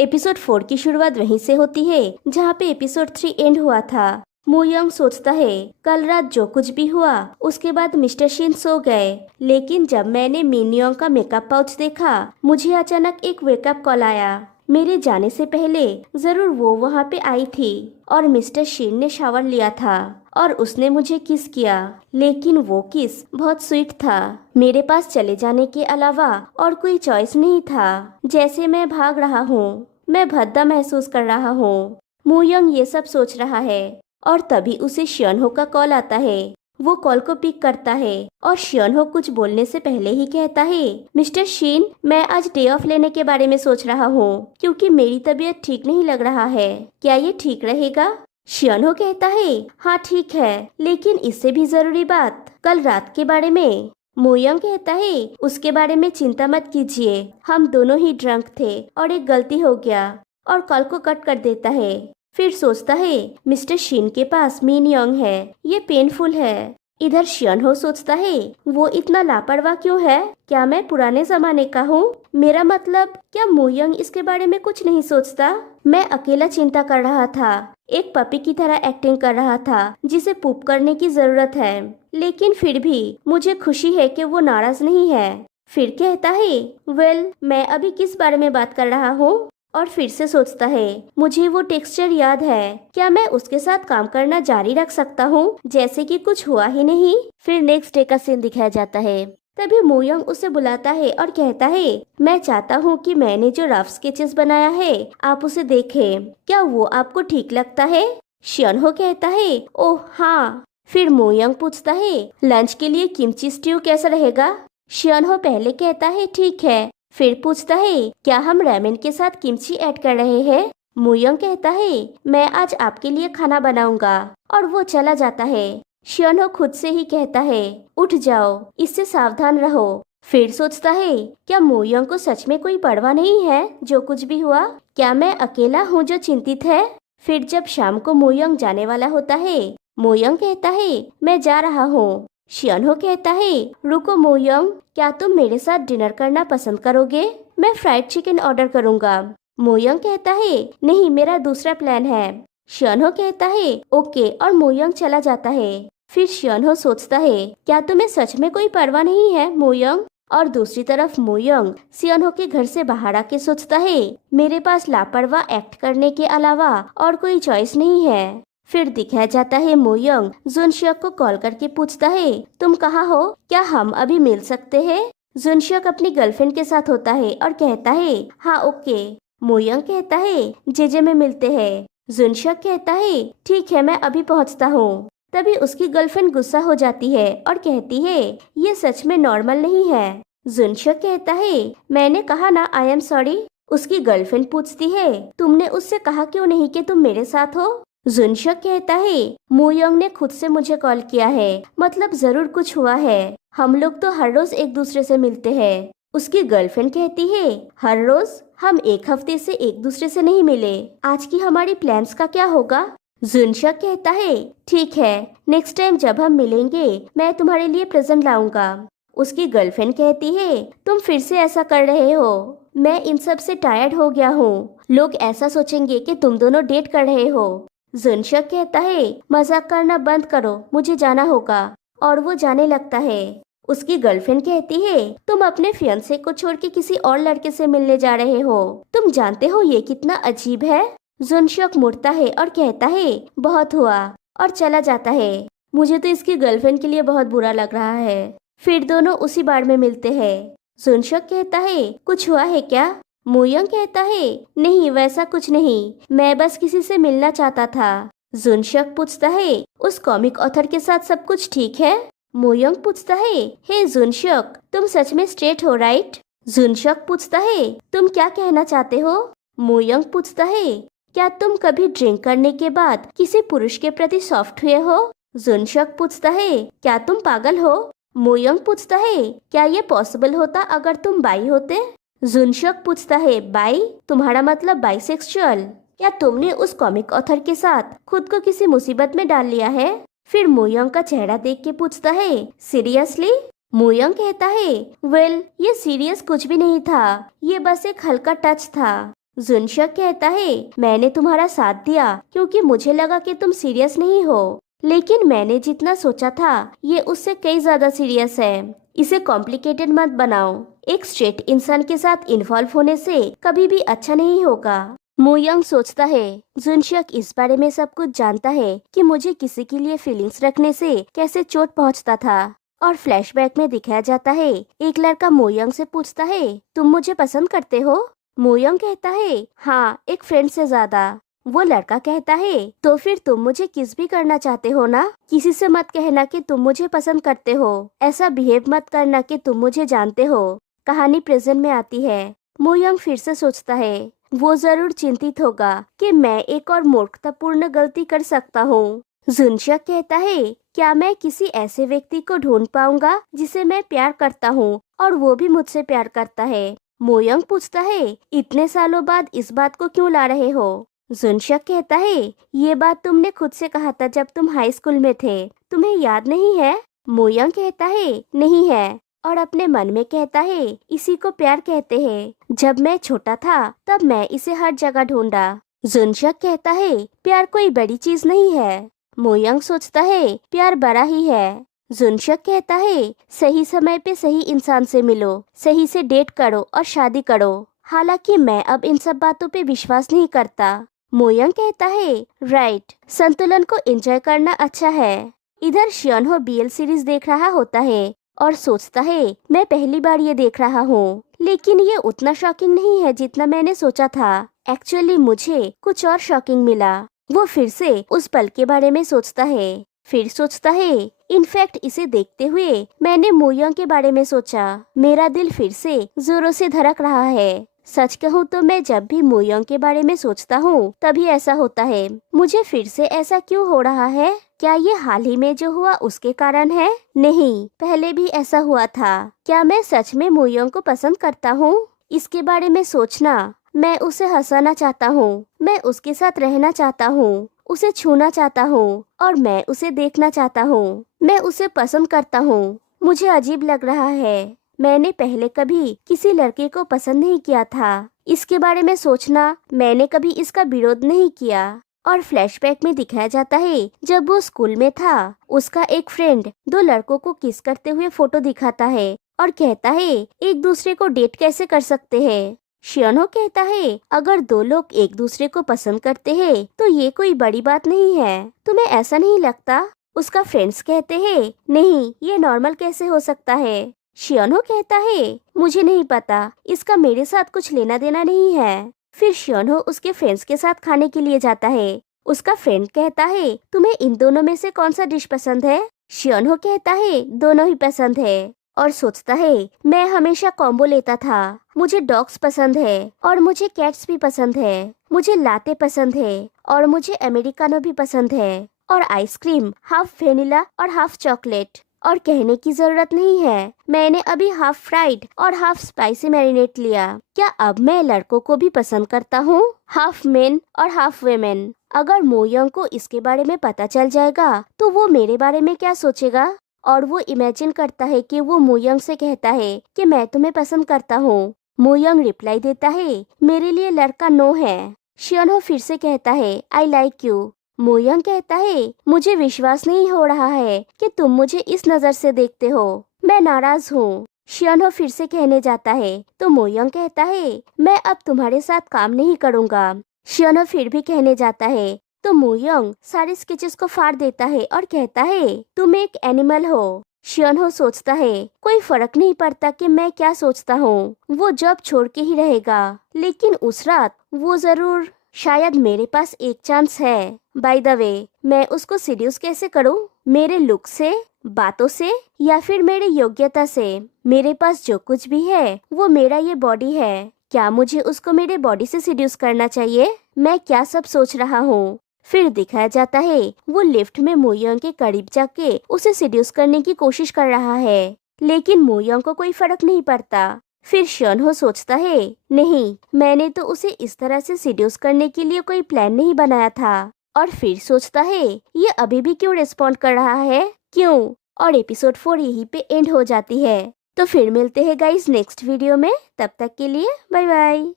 Episode 4 की शुरुआत वहीं से होती है जहाँ पे एपिसोड 3 एंड हुआ था। मू यंग सोचता है कल रात जो कुछ भी हुआ उसके बाद मिस्टर शिन सो गए, लेकिन जब मैंने मिन योंग का मेकअप पाउच देखा मुझे अचानक एक वेकअप कॉल आया। मेरे जाने से पहले जरूर वो वहाँ पे आई थी और मिस्टर शिन ने शावर लिया था और उसने मुझे किस किया, लेकिन वो किस बहुत स्वीट था। मेरे पास चले जाने के अलावा और कोई चॉइस नहीं था। जैसे मैं भाग रहा हूँ, मैं भद्दा महसूस कर रहा हूँ। मू यंग ये सब सोच रहा है और तभी उसे शियन हो का कॉल आता है। वो कॉल को पिक करता है और शियन हो कुछ बोलने से पहले ही कहता है, मिस्टर शिन, मैं आज डे ऑफ लेने के बारे में सोच रहा हूँ क्योंकि मेरी तबीयत ठीक नहीं लग रहा है। क्या ये ठीक रहेगा? शियन हो कहता है, हाँ ठीक है, लेकिन इससे भी जरूरी बात कल रात के बारे में। मू यंग कहता है, उसके बारे में चिंता मत कीजिए, हम दोनों ही ड्रंक थे और एक गलती हो गया, और कॉल को कट कर देता है। फिर सोचता है मिस्टर शिन के पास मिन योंग है, ये पेनफुल है। इधर शियन हो सोचता है वो इतना लापरवाह क्यों है, क्या मैं पुराने जमाने का हूँ? मेरा मतलब क्या मू यंग इसके बारे में कुछ नहीं सोचता? मैं अकेला चिंता कर रहा था, एक पपी की तरह एक्टिंग कर रहा था जिसे पूप करने की जरूरत है, लेकिन फिर भी मुझे खुशी है कि वो नाराज नहीं है। फिर कहता है, वेल मैं अभी किस बारे में बात कर रहा हूँ? और फिर से सोचता है मुझे वो टेक्सचर याद है, क्या मैं उसके साथ काम करना जारी रख सकता हूँ जैसे कि कुछ हुआ ही नहीं। फिर नेक्स्ट डे का सीन दिखाया जाता है। तभी मू यंग उसे बुलाता है और कहता है, मैं चाहता हूँ कि मैंने जो रफ स्केचेस बनाया है आप उसे देखें, क्या वो आपको ठीक लगता है? शियन हो कहता है, ओह हाँ। फिर मू यंग पूछता है, लंच के लिए किमची स्ट्यू कैसा रहेगा? शियन हो पहले कहता है ठीक है, फिर पूछता है क्या हम रैमेन के साथ किमची ऐड कर रहे हैं? मू यंग कहता है मैं आज आपके लिए खाना बनाऊंगा, और वो चला जाता है। शियन हो खुद से ही कहता है उठ जाओ, इससे सावधान रहो। फिर सोचता है क्या मू यंग को सच में कोई परवाह नहीं है जो कुछ भी हुआ? क्या मैं अकेला हूँ जो चिंतित है? फिर जब शाम को मू यंग जाने वाला होता है, मू यंग कहता है मैं जा रहा हूँ। शियन हो कहता है रुको मू यंग, क्या तुम मेरे साथ डिनर करना पसंद करोगे? मैं फ्राइड चिकन ऑर्डर करूंगा। मू यंग कहता है नहीं, मेरा दूसरा प्लान है। शियन हो कहता है ओके, और मू यंग चला जाता है। फिर शियन हो सोचता है क्या तुम्हें सच में कोई परवाह नहीं है मू यंग? और दूसरी तरफ मू यंग शियन हो के घर से बाहर आके सोचता है मेरे पास लापरवाह एक्ट करने के अलावा और कोई चॉइस नहीं है। फिर दिखाया जाता है मू यंग जुनशियक को कॉल करके पूछता है तुम कहाँ हो, क्या हम अभी मिल सकते हैं? जुनशियक अपनी गर्लफ्रेंड के साथ होता है और कहता है हाँ ओके। मू यंग कहता है जेजे में मिलते हैं। जुनशियक कहता है ठीक है, मैं अभी पहुँचता हूँ। तभी उसकी गर्लफ्रेंड गुस्सा हो जाती है और कहती है ये सच में नॉर्मल नहीं है। जुनशियक कहता है मैंने कहा ना आई एम सॉरी। उसकी गर्लफ्रेंड पूछती है तुमने उससे कहा क्यों नहीं कि तुम मेरे साथ हो? जुनशियक कहता है मू यंग ने खुद से मुझे कॉल किया है, मतलब जरूर कुछ हुआ है। हम लोग तो हर रोज एक दूसरे से मिलते हैं। उसकी गर्लफ्रेंड कहती है हर रोज? हम एक हफ्ते से एक दूसरे से नहीं मिले, आज की हमारी प्लान्स का क्या होगा? जुनशियक कहता है ठीक है, नेक्स्ट टाइम जब हम मिलेंगे मैं तुम्हारे लिए प्रेजेंट लाऊंगा। उसकी गर्लफ्रेंड कहती है तुम फिर से ऐसा कर रहे हो, मैं इन सब से टायर्ड हो गया हूँ, लोग ऐसा सोचेंगे कि तुम दोनों डेट कर रहे हो। जुनशियक कहता है मजाक करना बंद करो, मुझे जाना होगा, और वो जाने लगता है। उसकी गर्लफ्रेंड कहती है तुम अपने फियांसे को छोड़ के किसी और लड़के से मिलने जा रहे हो, तुम जानते हो ये कितना अजीब है? जुनशियक मुड़ता है और कहता है बहुत हुआ, और चला जाता है। मुझे तो इसकी गर्लफ्रेंड के लिए बहुत बुरा लग रहा है। फिर दोनों उसी बार में मिलते हैं। जुनशियक कहता है कुछ हुआ है क्या? मू यंग कहता है नहीं, वैसा कुछ नहीं, मैं बस किसी से मिलना चाहता था। जुनशियक पूछता है उस कॉमिक ऑथर के साथ सब कुछ ठीक है? मू यंग पूछता है हे जुनशियक, तुम सच में स्ट्रेट हो राइट? जुनशियक पूछता है तुम क्या कहना चाहते हो? मू यंग पूछता है क्या तुम कभी ड्रिंक करने के बाद किसी पुरुष के प्रति सॉफ्ट हुए हो? जुनशियक पूछता है क्या तुम पागल हो? मू यंग पूछता है क्या ये पॉसिबल होता अगर तुम बाई होते? जुनशियक पूछता है बाई, तुम्हारा मतलब बाइसेक्सुअल? क्या तुमने उस कॉमिक ऑथर के साथ खुद को किसी मुसीबत में डाल लिया है? फिर मू यंग का चेहरा देख के पूछता है सीरियसली? मू यंग कहता है वेल ये सीरियस कुछ भी नहीं था, ये बस एक हल्का टच था। जुनशक कहता है मैंने तुम्हारा साथ दिया क्योंकि मुझे लगा कि तुम सीरियस नहीं हो, लेकिन मैंने जितना सोचा था ये उससे कई ज्यादा सीरियस है। इसे कॉम्प्लिकेटेड मत बनाओ। एक स्ट्रेट इंसान के साथ इन्वॉल्व होने से कभी भी अच्छा नहीं होगा। मोयंग सोचता है जुनशक इस बारे में सब कुछ जानता है कि मुझे किसी के लिए फीलिंग्स रखने से कैसे चोट पहुंचता था। और फ्लैशबैक में दिखाया जाता है एक लड़का मोयंग से पूछता है तुम मुझे पसंद करते हो? मोयंग कहता है हाँ, एक फ्रेंड से ज्यादा। वो लड़का कहता है तो फिर तुम मुझे किस भी करना चाहते हो ना? किसी से मत कहना कि तुम मुझे पसंद करते हो। ऐसा बिहेव मत करना कि तुम मुझे जानते हो। कहानी प्रेजेंट में आती है। मोयंग फिर से सोचता है वो जरूर चिंतित होगा कि मैं एक और मूर्खतापूर्ण गलती कर सकता हूँ। जुनशक कहता है क्या मैं किसी ऐसे व्यक्ति को ढूंढ पाऊंगा जिसे मैं प्यार करता हूँ और वो भी मुझसे प्यार करता है? मोयंग पूछता है इतने सालों बाद इस बात को क्यों ला रहे हो? जुनशक कहता है ये बात तुमने खुद से कहा था जब तुम हाई स्कूल में थे, तुम्हें याद नहीं है? मोयंग कहता है नहीं है, और अपने मन में कहता है इसी को प्यार कहते हैं। जब मैं छोटा था तब मैं इसे हर जगह ढूंढा। जुनशक कहता है प्यार कोई बड़ी चीज नहीं है। मोयंग सोचता है प्यार बड़ा ही है। जुनशक कहता है सही समय पे सही इंसान से मिलो, सही से डेट करो और शादी करो। हालांकि मैं अब इन सब बातों पे विश्वास नहीं करता। मोयंग कहता है राइट, संतुलन को एंजॉय करना अच्छा है। इधर शियोनहो बीएल सीरीज देख रहा होता है और सोचता है मैं पहली बार ये देख रहा हूँ, लेकिन ये उतना शॉकिंग नहीं है जितना मैंने सोचा था। एक्चुअली मुझे कुछ और शॉकिंग मिला। वो फिर से उस पल के बारे में सोचता है। फिर सोचता है इनफैक्ट इसे देखते हुए मैंने मोयंग के बारे में सोचा। मेरा दिल फिर से जोरों से धड़क रहा है। सच कहूँ तो मैं जब भी मोयंग के बारे में सोचता हूँ तभी ऐसा होता है। मुझे फिर से ऐसा क्यों हो रहा है? क्या ये हाल ही में जो हुआ उसके कारण है? नहीं, पहले भी ऐसा हुआ था। क्या मैं सच में मोयंग को पसंद करता हूँ? इसके बारे में सोचना, मैं उसे हंसाना चाहता हूँ, मैं उसके साथ रहना चाहता हूँ, उसे छूना चाहता हूँ और मैं उसे देखना चाहता हूँ। मैं उसे पसंद करता हूँ। मुझे अजीब लग रहा है। मैंने पहले कभी किसी लड़के को पसंद नहीं किया था। इसके बारे में सोचना, मैंने कभी इसका विरोध नहीं किया। और फ्लैशबैक में दिखाया जाता है जब वो स्कूल में था, उसका एक फ्रेंड दो लड़कों को किस करते हुए फोटो दिखाता है और कहता है एक दूसरे को डेट कैसे कर सकते हैं। शियोनहो कहता है अगर दो लोग एक दूसरे को पसंद करते हैं तो ये कोई बड़ी बात नहीं है। तुम्हें ऐसा नहीं लगता? उसका फ्रेंड्स कहते हैं नहीं, ये नॉर्मल कैसे हो सकता है। शियोनहो कहता है मुझे नहीं पता, इसका मेरे साथ कुछ लेना देना नहीं है। फिर शियोनहो उसके फ्रेंड्स के साथ खाने के लिए जाता है। उसका फ्रेंड कहता है तुम्हें इन दोनों में से कौन सा डिश पसंद है? शियोनहो कहता है दोनों ही पसंद है और सोचता है मैं हमेशा कॉम्बो लेता था। मुझे डॉग्स पसंद है और मुझे कैट्स भी पसंद है। मुझे लाते पसंद है और मुझे अमेरिकानो भी पसंद है और आइसक्रीम हाफ वेनिला और हाफ चॉकलेट। और कहने की जरूरत नहीं है, मैंने अभी हाफ फ्राइड और हाफ स्पाइसी मैरिनेट लिया। क्या अब मैं लड़कों को भी पसंद करता हूँ? हाफ मेन और हाफ वेमेन। अगर मोयंग को इसके बारे में पता चल जाएगा तो वो मेरे बारे में क्या सोचेगा? और वो इमेजिन करता है कि वो मोयंग से कहता है कि मैं तुम्हें पसंद करता हूँ। मोयंग रिप्लाई देता है मेरे लिए लड़का नो है। शियोनहो फिर से कहता है आई लाइक यू। मोयंग कहता है मुझे विश्वास नहीं हो रहा है कि तुम मुझे इस नजर से देखते हो, मैं नाराज हूँ। शियोनहो फिर से कहने जाता है तो मोयंग कहता है मैं अब तुम्हारे साथ काम नहीं करूँगा। शियोनहो फिर भी कहने जाता है तो मोयंग सारे स्केचेस को फाड़ देता है और कहता है तुम एक एनिमल हो। शियोनहो सोचता है कोई फर्क नहीं पड़ता कि मैं क्या सोचता हूँ, वो जॉब छोड़ के ही रहेगा। लेकिन उस रात वो जरूर, शायद मेरे पास एक चांस है। बाय द वे, मैं उसको सीड्यूस कैसे करूँ? मेरे लुक से, बातों से, या फिर मेरी योग्यता से? मेरे पास जो कुछ भी है वो मेरा ये बॉडी है। क्या मुझे उसको मेरे बॉडी से सीड्यूस करना चाहिए? मैं क्या सब सोच रहा हूँ? फिर दिखाया जाता है वो लिफ्ट में मोयंग के करीब जाके उसे सीड्यूस करने की कोशिश कर रहा है, लेकिन मोयंग को कोई फर्क नहीं पड़ता। फिर शियोनहो सोचता है नहीं, मैंने तो उसे इस तरह से सीड्यूस करने के लिए कोई प्लान नहीं बनाया था। और फिर सोचता है ये अभी भी क्यों रिस्पॉन्ड कर रहा है, क्यों? और एपिसोड 4 यहीं पे एंड हो जाती है। तो फिर मिलते हैं गाइस नेक्स्ट वीडियो में। तब तक के लिए बाय बाय।